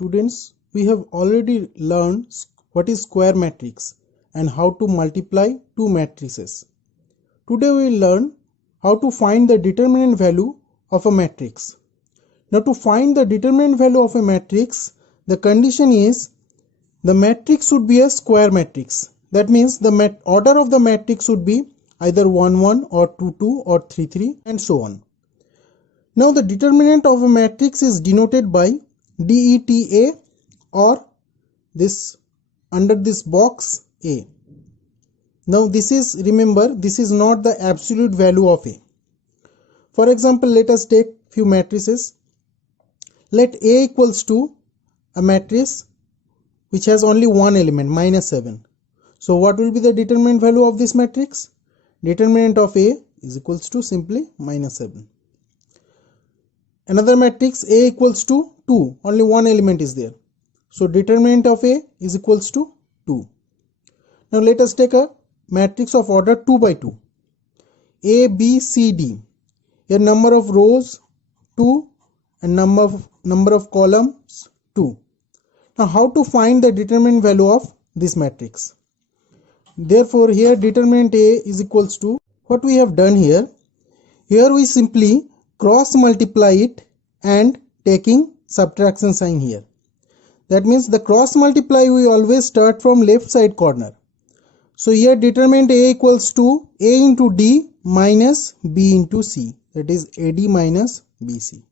Students, we have already learned what is square matrix and how to multiply two matrices. Today we will learn how to find the determinant value of a matrix. Now to find the determinant value of a matrix, the condition is the matrix should be a square matrix. That means the order of the matrix should be either 1 1 or 2 2 or 3 3 and so on. Now the determinant of a matrix is denoted by DETA or this under this box A. Now this is, remember, this is not the absolute value of A. For example, let us take few matrices. Let A equals to a matrix which has only one element, -7. So what will be the determinant value of this matrix? Determinant of A is equals to simply -7. Another matrix A equals to 2, only one element is there. So determinant of A is equals to 2. Now let us take a matrix of order 2 by 2. A, B, C, D. Here number of rows 2 and number of columns 2. Now how to find the determinant value of this matrix? Therefore here determinant A is equals to, what we have done here we simply cross multiply it and taking subtraction sign here. That means the cross multiply we always start from left side corner. So here determinant A equals to A into D minus B into C, that is AD minus BC.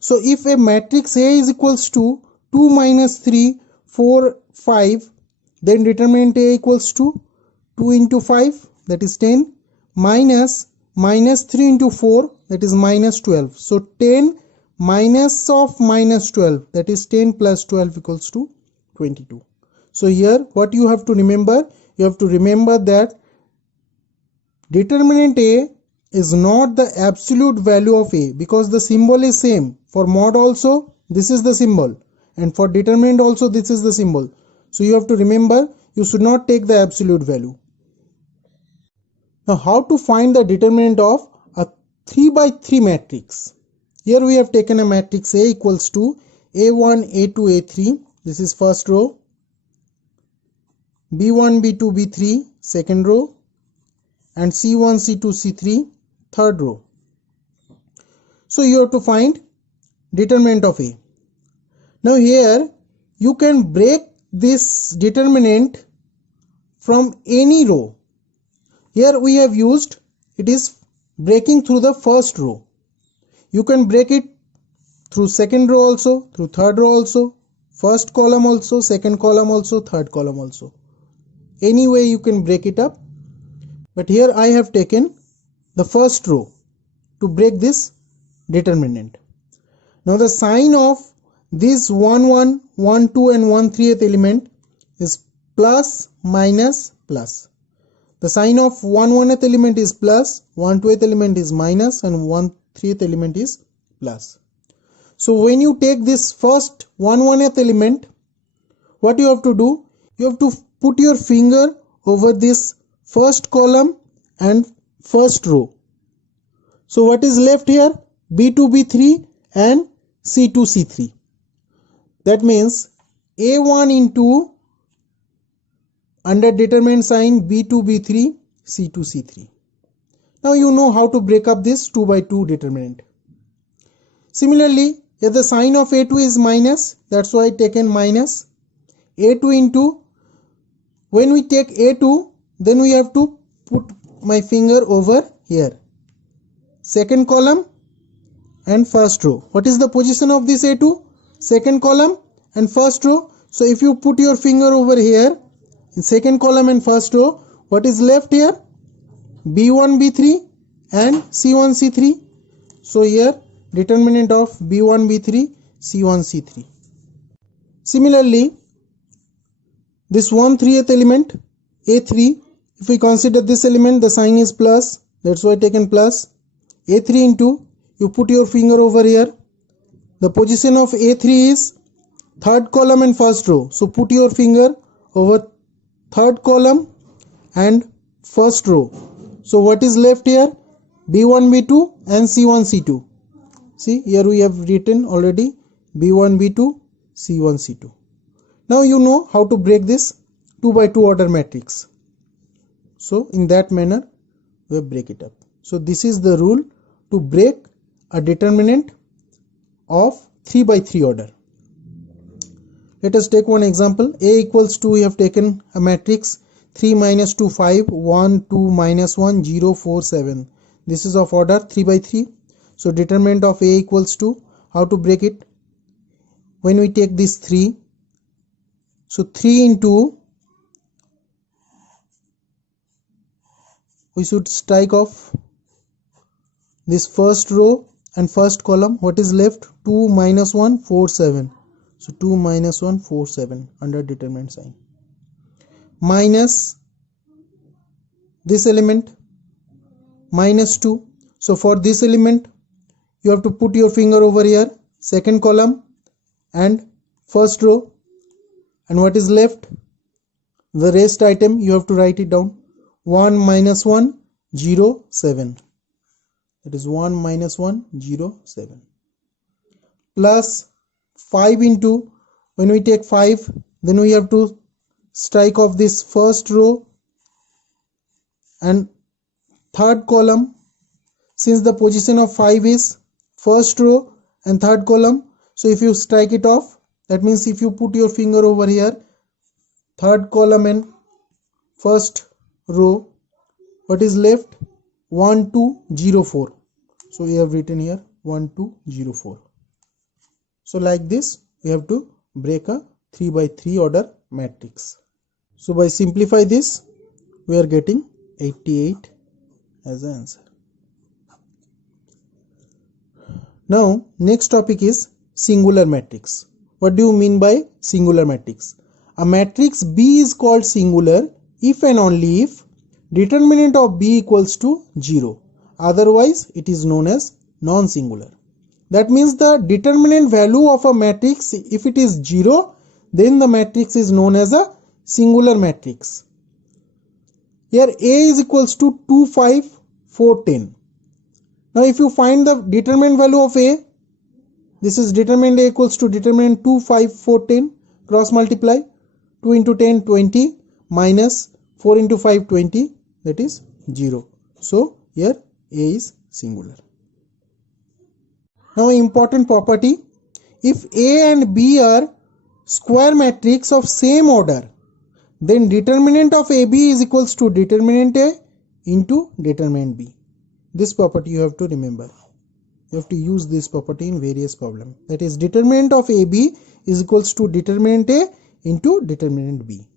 So if a matrix A is equals to 2 minus 3 4 5, then determinant A equals to 2 into 5, that is 10, minus 3 into 4, that is minus 12. So 10 minus of minus 12, that is 10 plus 12 equals to 22. So here what you have to remember, you have to remember that determinant A is not the absolute value of A, because the symbol is same. For mod also this is the symbol, and for determinant also this is the symbol. So you have to remember, you should not take the absolute value. Now how to find the determinant of a 3 by 3 matrix? Here we have taken a matrix A equals to A1, A2, A3. This is first row. B1, B2, B3, second row. And C1, C2, C3, third row. So you have to find determinant of A. Now here you can break this determinant from any row. Here we have used, it is breaking through the first row. You can break it through second row also, through third row also, first column also, second column also, third column also. Any way you can break it up. But here I have taken the first row to break this determinant. Now the sign of this 1 1, 1 2 and 1 3th element is plus, minus, plus. The sign of 1 1th element is plus, 1 2th element is minus, and 1 3th element is plus. So when you take this first 1 1th element, what you have to do? You have to put your finger over this first column and first row. So what is left here? B2, B3 and C2, C3. That means A1 into under determinant sign B2, B3, C2, C3. Now you know how to break up this 2 by 2 determinant. Similarly, if the sign of A2 is minus, that's why I taken minus. A2 into, when we take A2, then we have to put my finger over here. Second column and first row. What is the position of this A2? Second column and first row. So if you put your finger over here in second column and first row, what is left here? B1, B3 and C1, C3. So here determinant of B1, B3, C1, C3. Similarly, this 1 3th element A3, if we consider this element, the sign is plus, that's why I taken plus. A3 into, you put your finger over here. The position of A3 is third column and first row. So put your finger over third column and first row. So what is left here? B1, B2 and C1, C2. See, here we have written already B1, B2, C1 C2. Now you know how to break this 2 by 2 order matrix. So in that manner we break it up. So this is the rule to break a determinant of 3 by 3 order. Let us take one example. A equals 2, we have taken a matrix 3 minus 2 5, 1 2 minus 1 0 4 7. This is of order 3 by 3. So determinant of A equals 2. How to break it? When we take this 3, so 3 into, we should strike off this first row and first column. What is left? 2 minus 1 4 7. So 2 minus 1 4 7 under determinant sign, minus this element minus 2. So for this element you have to put your finger over here, second column and first row, and what is left? The rest item you have to write it down. 1 minus 1 0 7. That is 1 minus 1 0 7 plus 5 into, when we take 5, then we have to strike off this first row and third column. Since the position of 5 is first row and third column, so if you strike it off, that means if you put your finger over here, third column and first row, what is left? 1 2 0 4. So we have written here 1 2 0 4. So like this we have to break a 3 by 3 order matrix. So by simplify this, we are getting 88 as the answer. Now next topic is singular matrix. What do you mean by singular matrix? A matrix B is called singular if and only if determinant of B equals to 0. Otherwise it is known as non-singular. That means the determinant value of a matrix, if it is 0, then the matrix is known as a singular matrix. Here A is equals to 2 5 4 10. Now if you find the determinant value of A, this is determinant A equals to determinant 2 5 4 10, cross multiply, 2 into 10 20 minus 4 into 5 20, that is 0. So here A is singular. Now important property, if A and B are square matrix of same order, then determinant of AB is equals to determinant A into determinant B. This property you have to remember. You have to use this property in various problems. That is, determinant of AB is equals to determinant A into determinant B.